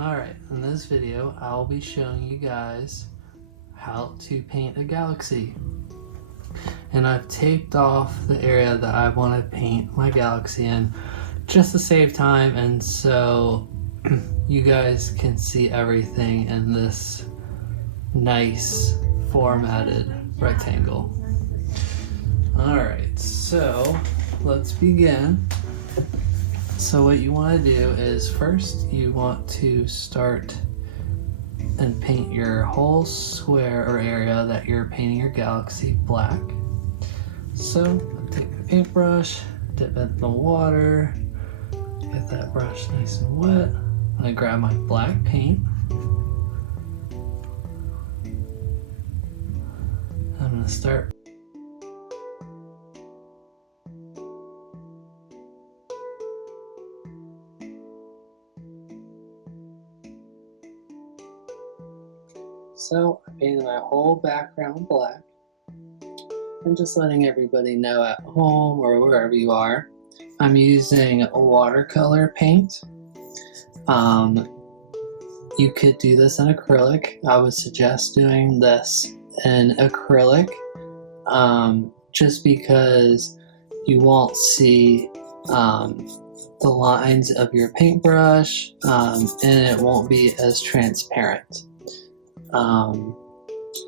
Alright, in this video I'll be showing you guys how to paint a galaxy. And I've taped off the area that I want to paint my galaxy in just to save time, and so you guys can see everything in this nice formatted rectangle. Alright, so let's begin. So what you want to do is first you want to start and paint your whole square or area that you're painting your galaxy black. So take my paintbrush, dip it in the water, get that brush nice and wet. I'm going to grab my black paint. I'm going to start So I painted my whole background black. I'm just letting everybody know at home or wherever you are, I'm using watercolor paint. You could do this in acrylic. I would suggest doing this in acrylic just because you won't see the lines of your paintbrush and it won't be as transparent.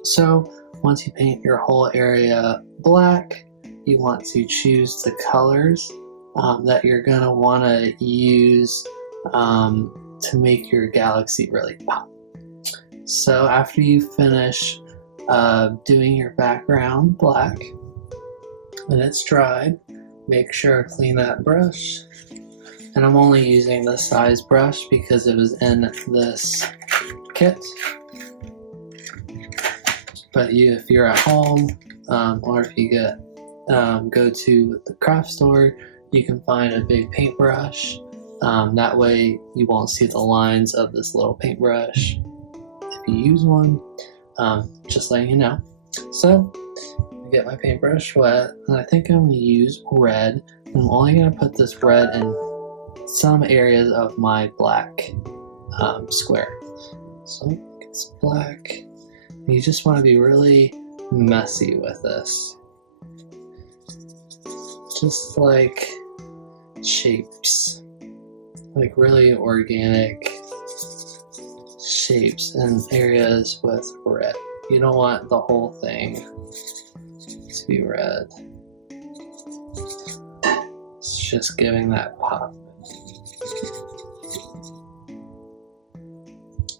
So once you paint your whole area black, you want to choose the colors that you're going to want to use to make your galaxy really pop. So after you finish doing your background black and it's dried, make sure to clean that brush. And I'm only using this size brush because it was in this kit. But if you're at home or if you go to the craft store, you can find a big paintbrush. That way you won't see the lines of this little paintbrush if you use one. Just letting you know. So I get my paintbrush wet, and I think I'm going to use red. And I'm only going to put this red in some areas of my black square. So it's black. You just want to be really messy with this. Just like shapes. Like really organic shapes in areas with red. You don't want the whole thing to be red. It's just giving that pop.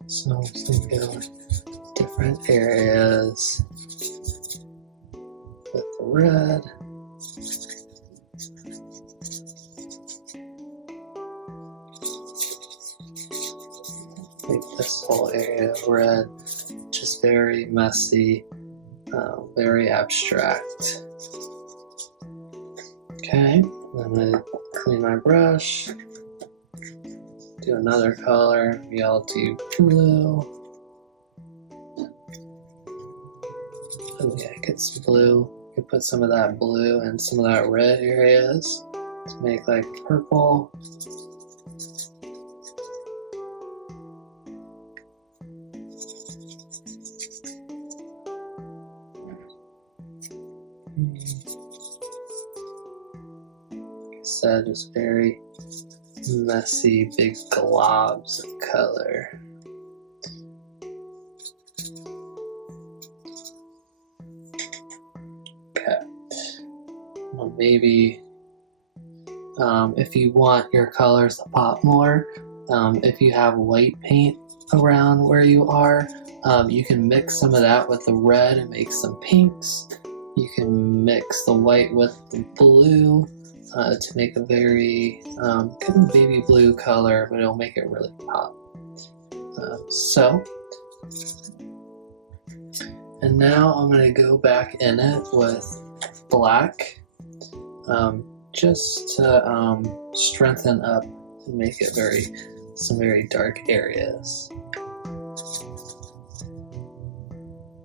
So I'm just going to go different areas with the red. Make this whole area red, just very messy, very abstract. Okay, I'm going to clean my brush, do another color, maybe I'll do blue. Yeah, get some blue. You can put some of that blue and some of that red areas to make like purple. Like I said, just very messy, big globs of color. Maybe if you want your colors to pop more, if you have white paint around where you are, you can mix some of that with the red and make some pinks. You can mix the white with the blue to make a very kind of baby blue color, but it'll make it really pop. And now I'm going to go back in it with black. Just to strengthen up and make it some very dark areas.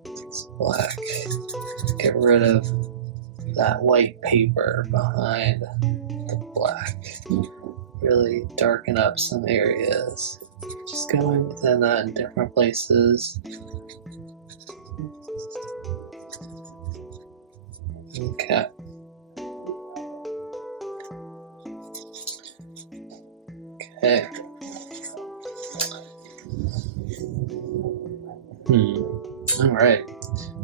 It's black. Get rid of that white paper behind the black. Really darken up some areas. Just going within that in different places. Okay. Okay. All right.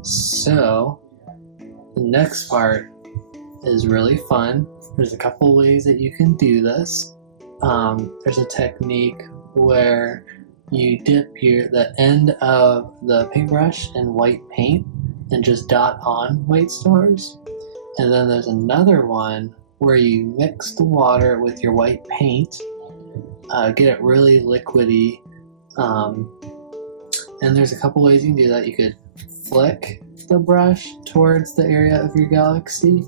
So the next part is really fun. There's a couple ways that you can do this. There's a technique where you dip the end of the paintbrush in white paint and just dot on white stars. And then there's another one where you mix the water with your white paint, get it really liquidy. And there's a couple ways you can do that. You could flick the brush towards the area of your galaxy,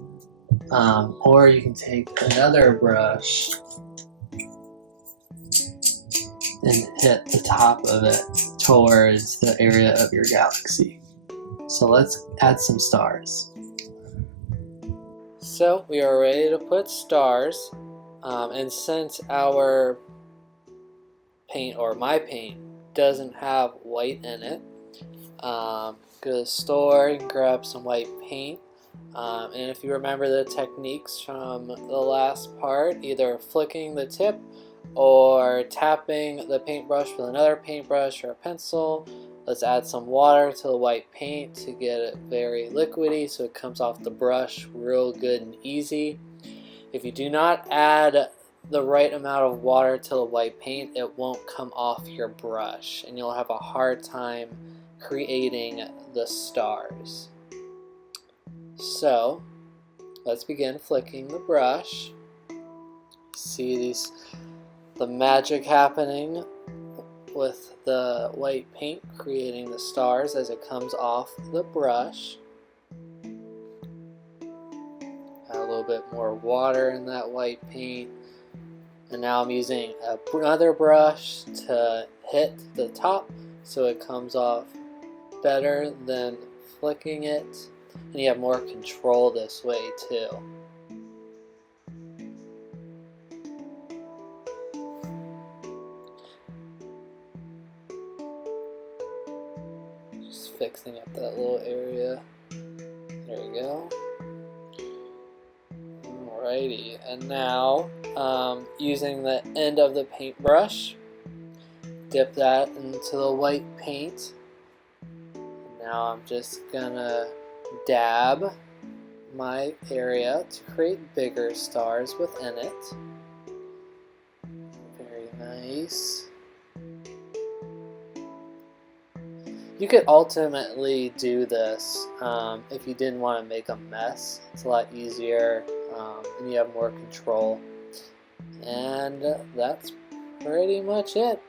or you can take another brush and hit the top of it towards the area of your galaxy. So let's add some stars. So we are ready to put stars, and since our paint, or my paint, doesn't have white in it, go to the store and grab some white paint. And if you remember the techniques from the last part, either flicking the tip or tapping the paintbrush with another paintbrush or a pencil, let's add some water to the white paint to get it very liquidy so it comes off the brush real good and easy. If you do not add the right amount of water to the white paint, it won't come off your brush and you'll have a hard time creating the stars. So let's begin flicking the brush. See the magic happening with the white paint creating the stars as it comes off the brush. Add a little bit more water in that white paint. And now I'm using another brush to hit the top so it comes off better than flicking it. And you have more control this way too. Just fixing up that little area. There we go. Alrighty, and now using the end of the paintbrush, dip that into the white paint. Now I'm just gonna dab my area to create bigger stars within it. Very nice. You could ultimately do this if you didn't want to make a mess. It's a lot easier and you have more control. And that's pretty much it.